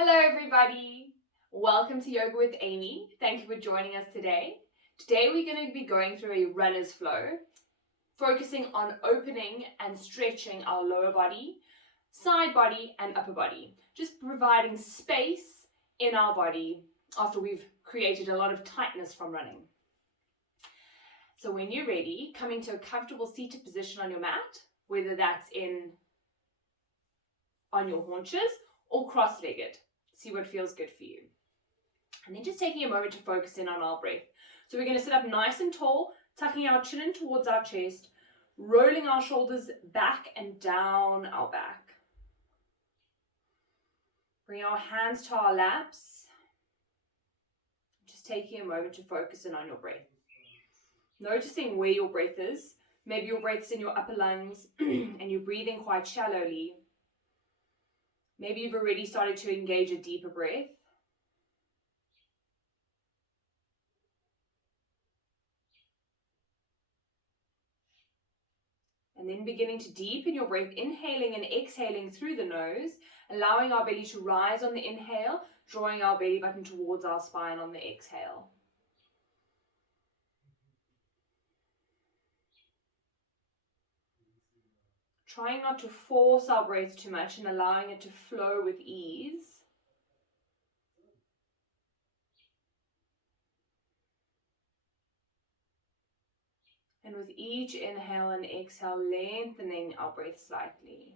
Hello everybody! Welcome to Yoga with Amy. Thank you for joining us today. Today we're going to be going through a runner's flow, focusing on opening and stretching our lower body, side body and upper body. Just providing space in our body after we've created a lot of tightness from running. So when you're ready, coming to a comfortable seated position on your mat, whether that's on your haunches or cross-legged. See what feels good for you. And then just taking a moment to focus in on our breath. So we're going to sit up nice and tall, tucking our chin in towards our chest, rolling our shoulders back and down our back. Bring our hands to our laps. Just taking a moment to focus in on your breath. Noticing where your breath is. Maybe your breath's in your upper lungs and you're breathing quite shallowly. Maybe you've already started to engage a deeper breath. And then beginning to deepen your breath, inhaling and exhaling through the nose, allowing our belly to rise on the inhale, drawing our belly button towards our spine on the exhale. Trying not to force our breath too much and allowing it to flow with ease. And with each inhale and exhale, lengthening our breath slightly.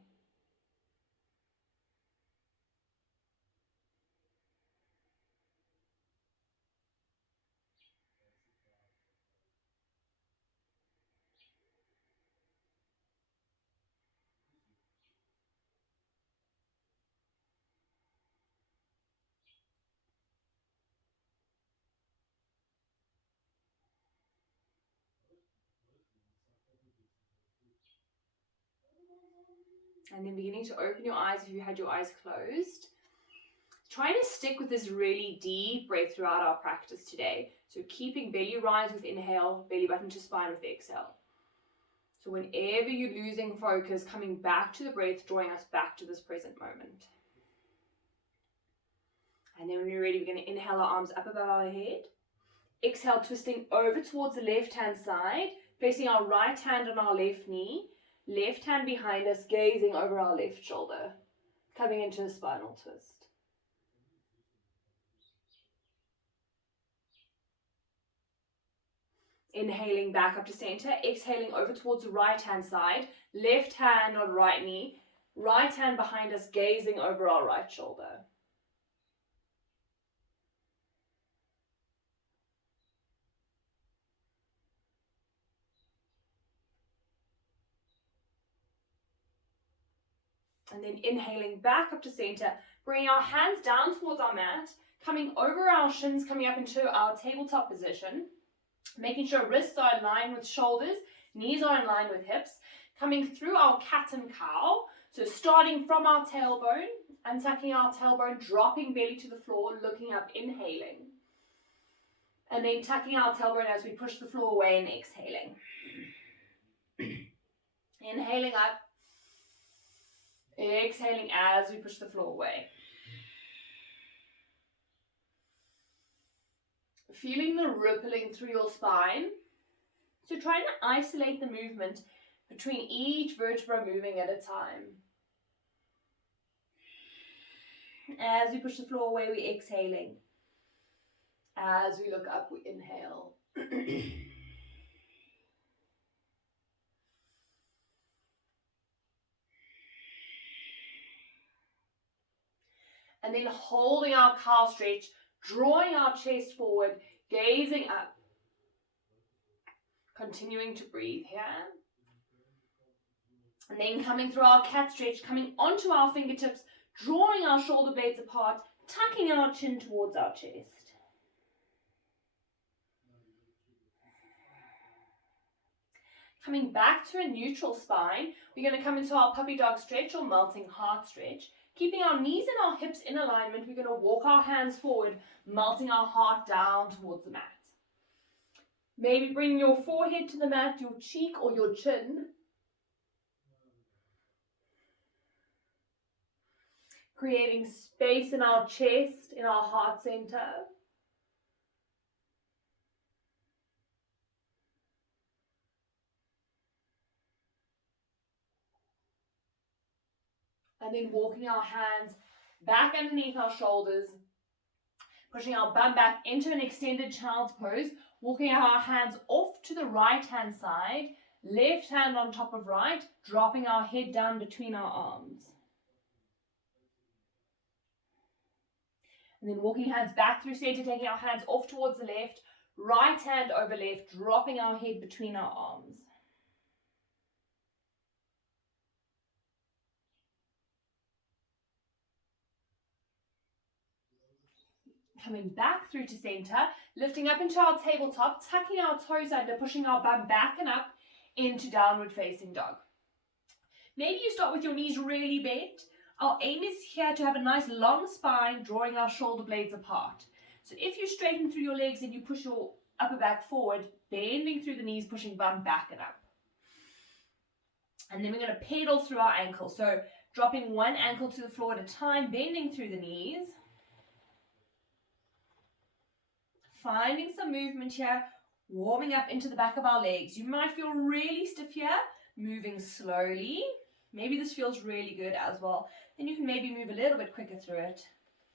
And then beginning to open your eyes if you had your eyes closed. Trying to stick with this really deep breath throughout our practice today. So keeping belly rise with inhale, belly button to spine with exhale. So whenever you're losing focus, coming back to the breath, drawing us back to this present moment. And then when you're ready, we're going to inhale our arms up above our head. Exhale, twisting over towards the left-hand side, placing our right hand on our left knee, left hand behind us, gazing over our left shoulder, coming into a spinal twist. Inhaling back up to center, exhaling over towards the right-hand side, left hand on right knee, right hand behind us, gazing over our right shoulder. And then inhaling back up to center, bringing our hands down towards our mat, coming over our shins, coming up into our tabletop position, making sure wrists are in line with shoulders, knees are in line with hips, coming through our cat and cow, so starting from our tailbone, and tucking our tailbone, dropping belly to the floor, looking up, inhaling. And then tucking our tailbone as we push the floor away and exhaling. Inhaling up. Exhaling as we push the floor away. Feeling the rippling through your spine. So trying to isolate the movement between each vertebra moving at a time. As we push the floor away, we're exhaling. As we look up, we inhale. And then holding our cow stretch, drawing our chest forward, gazing up. Continuing to breathe here. And then coming through our cat stretch, coming onto our fingertips, drawing our shoulder blades apart, tucking our chin towards our chest. Coming back to a neutral spine, we're going to come into our puppy dog stretch or melting heart stretch. Keeping our knees and our hips in alignment, we're going to walk our hands forward, melting our heart down towards the mat. Maybe bring your forehead to the mat, your cheek or your chin. creating space in our chest, in our heart center. And then walking our hands back underneath our shoulders, pushing our bum back into an extended child's pose, walking our hands off to the right hand side, left hand on top of right, dropping our head down between our arms. And then walking hands back through center, taking our hands off towards the left, right hand over left, dropping our head between our arms. Coming back through to center, lifting up into our tabletop, tucking our toes under, pushing our bum back and up into downward facing dog. Maybe you start with your knees really bent. Our aim is here to have a nice long spine, drawing our shoulder blades apart. So if you straighten through your legs and you push your upper back forward, bending through the knees, pushing bum back and up. And then we're going to pedal through our ankles. So dropping one ankle to the floor at a time, bending through the knees. Finding some movement here, warming up into the back of our legs. You might feel really stiff here, moving slowly. Maybe this feels really good as well. Then you can maybe move a little bit quicker through it.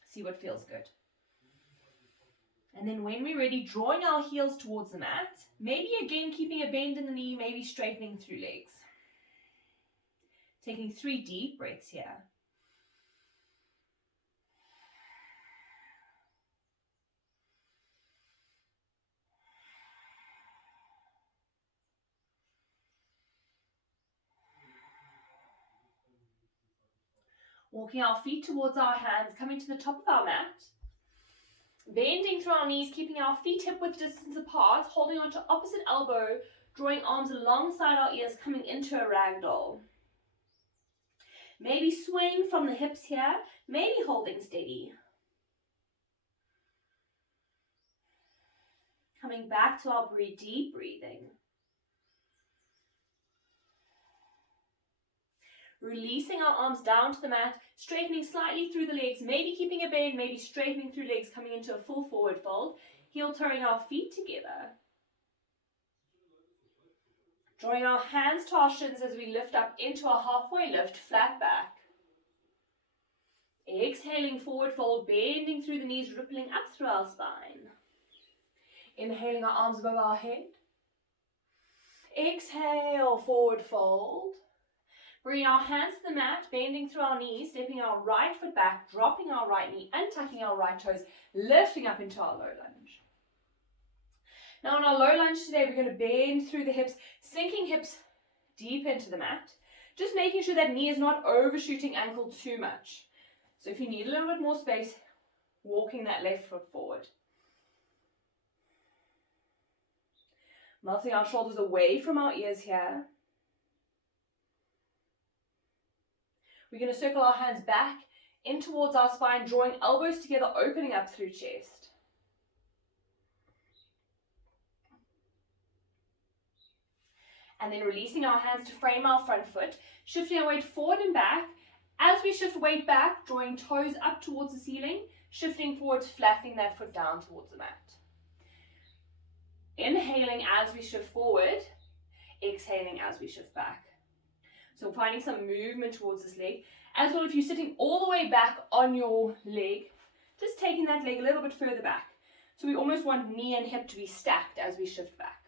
See what feels good. And then when we're ready, drawing our heels towards the mat. Maybe again keeping a bend in the knee, maybe straightening through legs. Taking 3 deep breaths here. Walking our feet towards our hands, coming to the top of our mat. Bending through our knees, keeping our feet hip width distance apart, holding onto opposite elbow, drawing arms alongside our ears, coming into a ragdoll. Maybe swaying from the hips here, maybe holding steady. Coming back to our deep breathing. Releasing our arms down to the mat, straightening slightly through the legs, maybe keeping a bend, maybe straightening through legs, coming into a full forward fold. Heel turning our feet together. Drawing our hands to our shins as we lift up into a halfway lift, flat back. Exhaling, forward fold, bending through the knees, rippling up through our spine. Inhaling, our arms above our head. Exhale, forward fold. Bringing our hands to the mat, bending through our knees, stepping our right foot back, dropping our right knee, untucking our right toes, lifting up into our low lunge. Now on our low lunge today, we're going to bend through the hips, sinking hips deep into the mat, just making sure that knee is not overshooting ankle too much. So if you need a little bit more space, walking that left foot forward. Melting our shoulders away from our ears here. We're going to circle our hands back in towards our spine, drawing elbows together, opening up through chest. And then releasing our hands to frame our front foot, shifting our weight forward and back. As we shift weight back, drawing toes up towards the ceiling, shifting forwards, flattening that foot down towards the mat. Inhaling as we shift forward, exhaling as we shift back. So finding some movement towards this leg. As well, if you're sitting all the way back on your leg, just taking that leg a little bit further back. So we almost want knee and hip to be stacked as we shift back.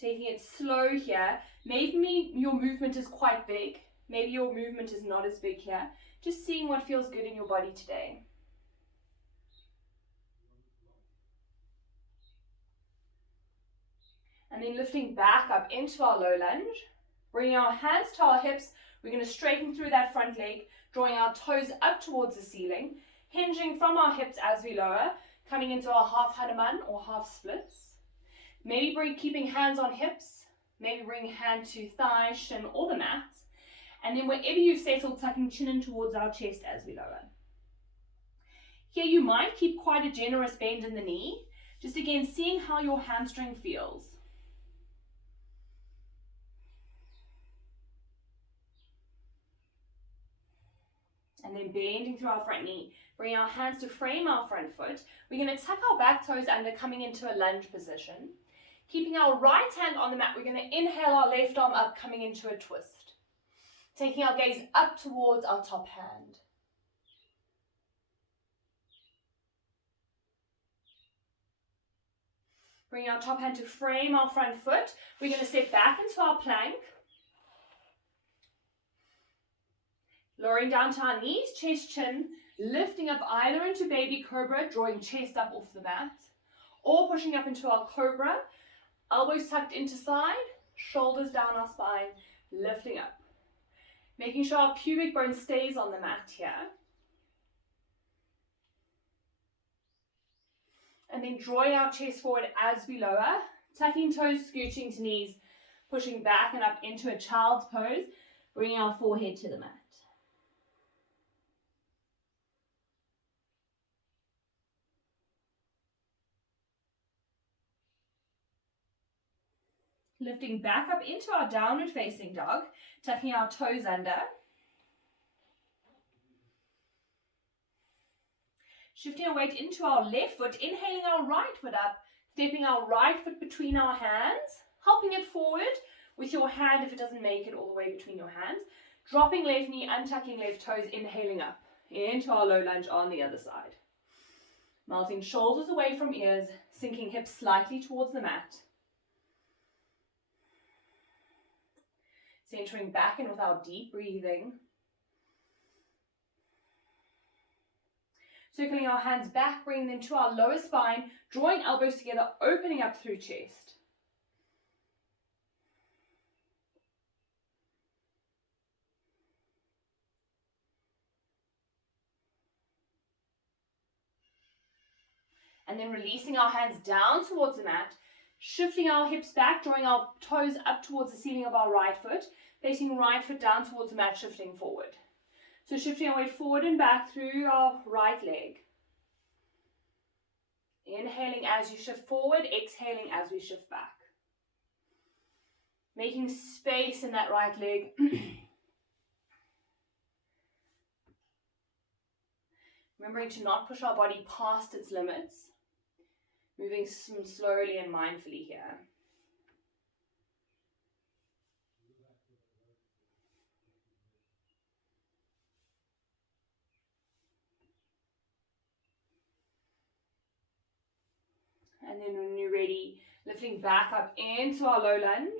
Taking it slow here. Maybe your movement is quite big. Maybe your movement is not as big here. Just seeing what feels good in your body today. And then lifting back up into our low lunge. Bringing our hands to our hips. We're going to straighten through that front leg. Drawing our toes up towards the ceiling. Hinging from our hips as we lower. Coming into our half Hanuman or half splits. Maybe keeping hands on hips. Maybe bring hand to thigh, shin or the mat. And then wherever you've settled, tucking chin in towards our chest as we lower. Here you might keep quite a generous bend in the knee. Just again, seeing how your hamstring feels. And then bending through our front knee, bringing our hands to frame our front foot. We're going to tuck our back toes under, coming into a lunge position. Keeping our right hand on the mat, we're going to inhale our left arm up, coming into a twist. Taking our gaze up towards our top hand. Bringing our top hand to frame our front foot. We're going to step back into our plank. Lowering down to our knees, chest, chin, lifting up either into baby cobra, drawing chest up off the mat, or pushing up into our cobra, elbows tucked into side, shoulders down our spine, lifting up. Making sure our pubic bone stays on the mat here. And then drawing our chest forward as we lower, tucking toes, scooching to knees, pushing back and up into a child's pose, bringing our forehead to the mat. Lifting back up into our downward facing dog, tucking our toes under. Shifting our weight into our left foot, inhaling our right foot up, stepping our right foot between our hands, helping it forward with your hand if it doesn't make it all the way between your hands. Dropping left knee, untucking left toes, inhaling up into our low lunge on the other side. Melting shoulders away from ears, sinking hips slightly towards the mat. Centering back in with our deep breathing. Circling our hands back, bringing them to our lower spine, drawing elbows together, opening up through chest. And then releasing our hands down towards the mat, shifting our hips back, drawing our toes up towards the ceiling of our right foot, facing right foot down towards the mat, shifting forward. So shifting our weight forward and back through our right leg. Inhaling as you shift forward, exhaling as we shift back. Making space in that right leg. Remembering to not push our body past its limits. Moving slowly and mindfully here. And then when you're ready, lifting back up into our low lunge.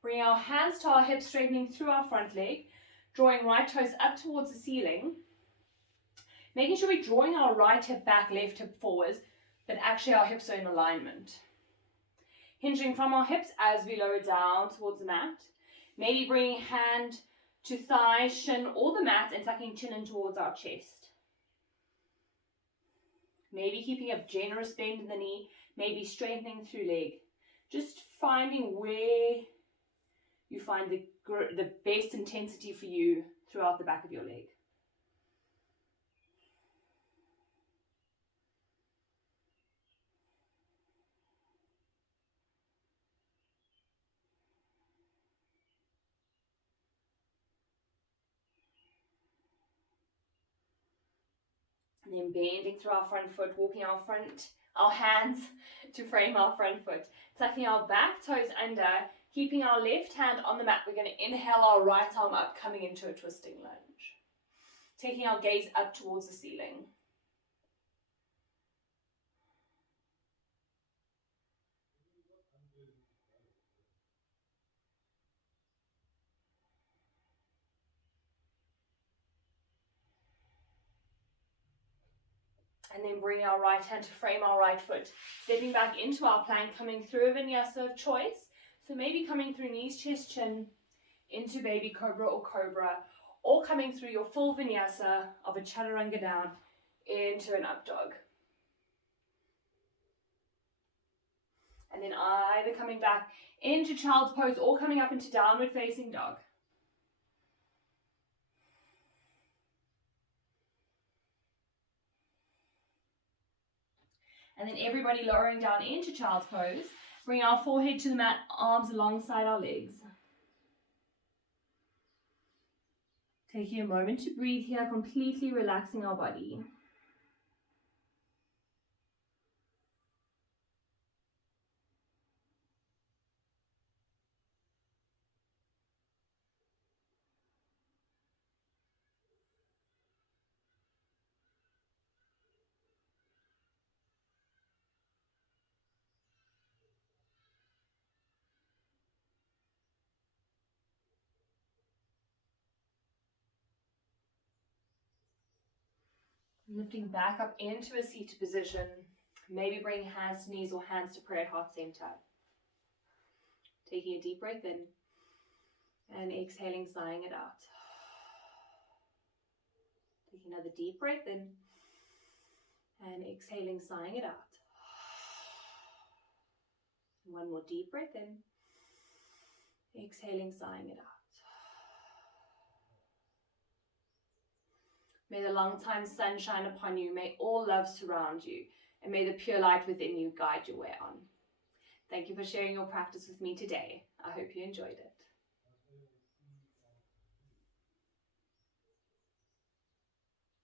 Bring our hands to our hips, straightening through our front leg. Drawing right toes up towards the ceiling. Making sure we're drawing our right hip back, left hip forwards, but actually our hips are in alignment. Hinging from our hips as we lower down towards the mat. Maybe bringing hand to thigh, shin, or the mat and tucking chin in towards our chest. Maybe keeping a generous bend in the knee, maybe straightening through leg. Just finding where you find the best intensity for you throughout the back of your leg. And then bending through our front foot, walking our hands to frame our front foot. Tucking our back toes under, keeping our left hand on the mat. We're going to inhale our right arm up, coming into a twisting lunge. Taking our gaze up towards the ceiling. And then bring our right hand to frame our right foot. Stepping back into our plank, coming through a vinyasa of choice. So maybe coming through knees, chest, chin, into baby cobra, or coming through your full vinyasa of a chaturanga down into an up dog. And then either coming back into child's pose or coming up into downward facing dog. And then everybody lowering down into child's pose. Bring our forehead to the mat, arms alongside our legs. Taking a moment to breathe here, completely relaxing our body. Lifting back up into a seated position. Maybe bring hands to knees or hands to prayer at heart center. Taking a deep breath in and exhaling, sighing it out. Taking another deep breath in and exhaling, sighing it out. One more deep breath in, exhaling, sighing it out. May the long-time sun shine upon you. May all love surround you. And may the pure light within you guide your way on. Thank you for sharing your practice with me today. I hope you enjoyed it.